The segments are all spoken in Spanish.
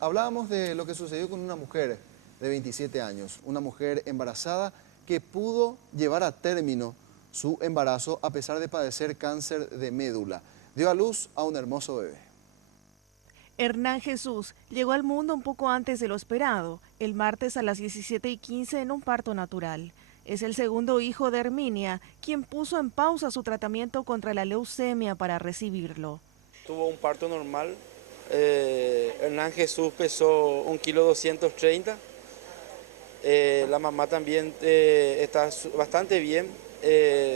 Hablábamos de lo que sucedió con una mujer de 27 años, una mujer embarazada que pudo llevar a término su embarazo a pesar de padecer cáncer de médula. Dio a luz a un hermoso bebé. Hernán Jesús llegó al mundo un poco antes de lo esperado, el martes a las 17:15 en un parto natural. Es el segundo hijo de Herminia, quien puso en pausa su tratamiento contra la leucemia para recibirlo. Tuvo un parto normal. Hernán Jesús pesó 1,230 kg. La mamá también está bastante bien,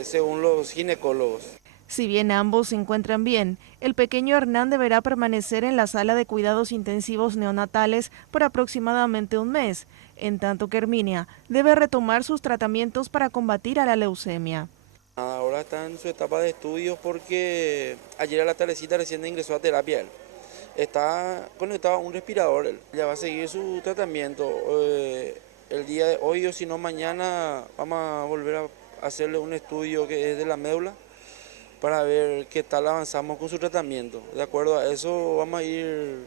según los ginecólogos. Si bien ambos se encuentran bien, el pequeño Hernán deberá permanecer en la sala de cuidados intensivos neonatales por aproximadamente un mes, en tanto que Herminia debe retomar sus tratamientos para combatir a la leucemia. Ahora está en su etapa de estudios porque ayer a la tardecita recién ingresó a terapia él. Está conectado a un respirador, él ya va a seguir su tratamiento. El día de hoy o si no mañana vamos a volver a hacerle un estudio que es de la médula para ver qué tal avanzamos con su tratamiento. De acuerdo a eso vamos a ir,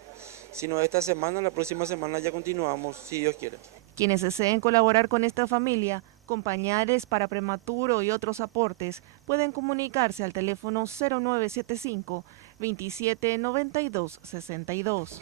si no esta semana, la próxima semana ya continuamos, si Dios quiere. Quienes deseen colaborar con esta familia, con pañales para prematuro y otros aportes, pueden comunicarse al teléfono 0975 2792 62.